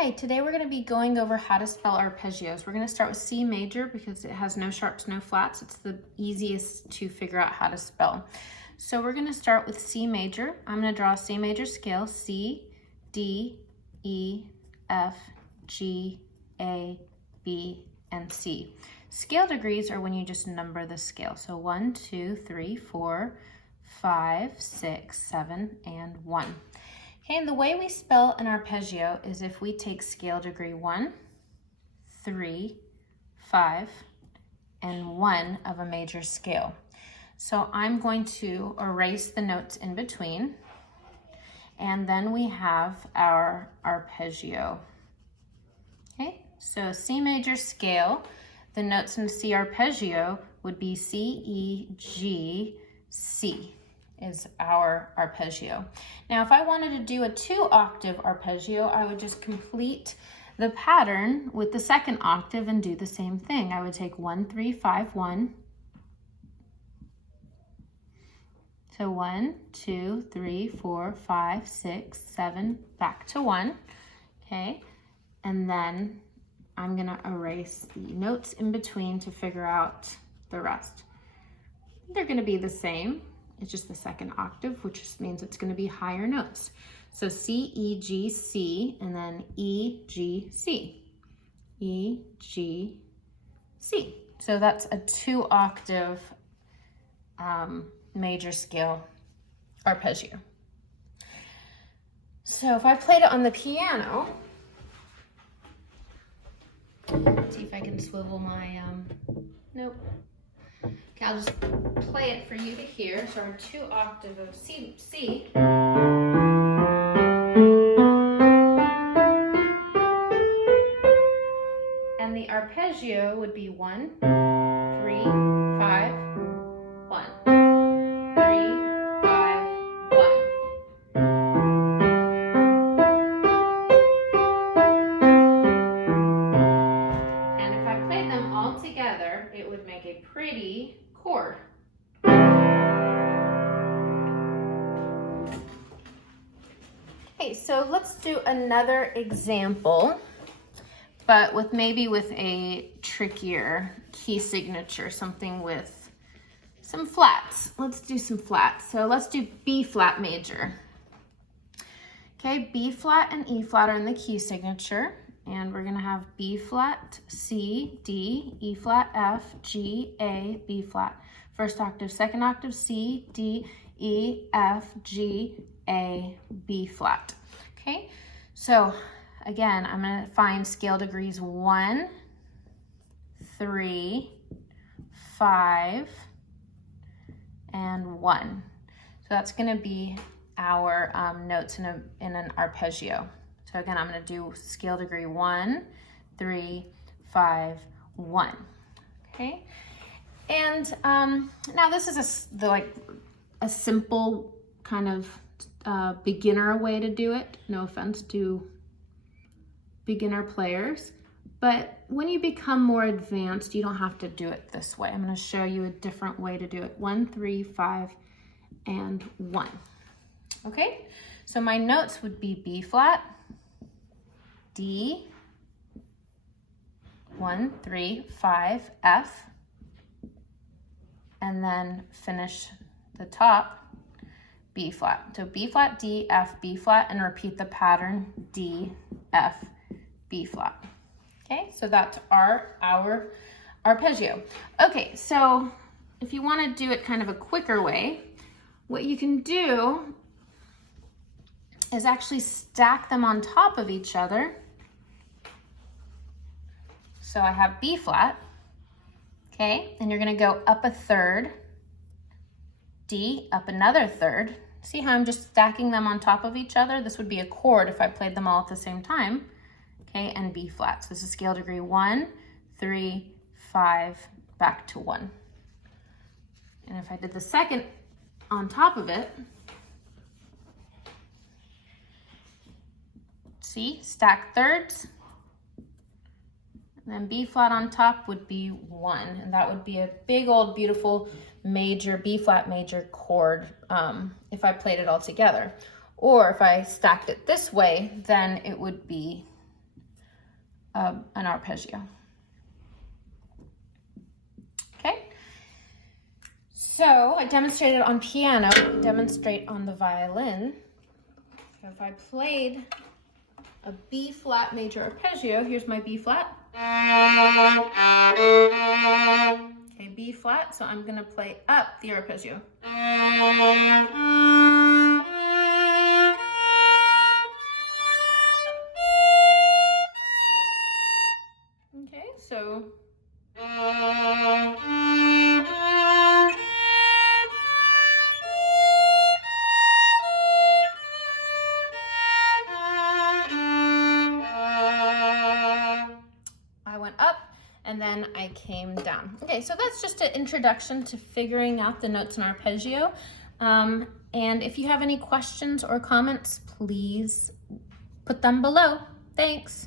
Hi, today we're going to be going over how to spell arpeggios. We're going to start with C major because it has no sharps, no flats. It's the easiest to figure out how to spell. So we're going to start with C major. I'm going to draw a C major scale, C, D, E, F, G, A, B, and C. Scale degrees are when you just number the scale. So 1, 2, 3, 4, 5, 6, 7, and 1. Okay, and the way we spell an arpeggio is if we take scale degree 1, 3, 5, and 1 of a major scale. So I'm going to erase the notes in between, and then we have our arpeggio. Okay, so C major scale, the notes in C arpeggio would be C, E, G, C. Is our arpeggio. Now, if I wanted to do a 2-octave arpeggio, I would just complete the pattern with the second octave and do the same thing. I would take 1, 3, 5, 1. So 1, 2, 3, 4, 5, 6, 7, back to 1. Okay, and then I'm gonna erase the notes in between to figure out the rest. They're gonna be the same. It's just the second octave, which just means it's going to be higher notes. So C, E, G, C, and then E, G, C. E, G, C. So that's a 2-octave major scale arpeggio. So if I played it on the piano, let's see if I can swivel my, nope. Okay, I'll just play it for you to hear. So our 2-octave of C. And the arpeggio would be 1, 3, 5, 1. 3, 5, 1. And if I played them all together, it would make a pretty chord. Okay, so let's do another example, but with a trickier key signature, something with some flats. Let's do some flats. So let's do B flat major. Okay, B flat and E flat are in the key signature. And we're gonna have B flat, C, D, E flat, F, G, A, B flat. First octave, second octave, C, D, E, F, G, A, B flat. Okay, so again, I'm gonna find scale degrees 1, 3, 5, and 1. So that's gonna be our notes in an arpeggio. So again, I'm gonna do scale degree 1, 3, 5, 1, okay? And now this is a simple kind of beginner way to do it. No offense to beginner players, but when you become more advanced, you don't have to do it this way. I'm gonna show you a different way to do it. 1, 3, 5, and 1, okay? So my notes would be B flat, D, 1, 3, 5, F, and then finish the top, B flat. So B flat, D, F, B flat, and repeat the pattern, D, F, B flat. Okay, so that's our arpeggio. Okay, so if you want to do it kind of a quicker way, what you can do is actually stack them on top of each other. So I have B flat, okay, and you're gonna go up a third, D, up another third. See how I'm just stacking them on top of each other? This would be a chord if I played them all at the same time, okay, and B flat. So this is scale degree 1, 3, 5, back to 1. And if I did the second on top of it, see, stack thirds, and then B flat on top would be 1, and that would be a big old beautiful major, B flat major chord if I played it all together. Or if I stacked it this way, then it would be an arpeggio. Okay, so I demonstrated on piano, demonstrate on the violin. So if I played a B flat major arpeggio, here's my B flat. Okay, B flat, so I'm gonna play up the arpeggio. Okay, so I went up and then I came down. Okay, so that's just an introduction to figuring out the notes in arpeggio. And if you have any questions or comments, please put them below. Thanks.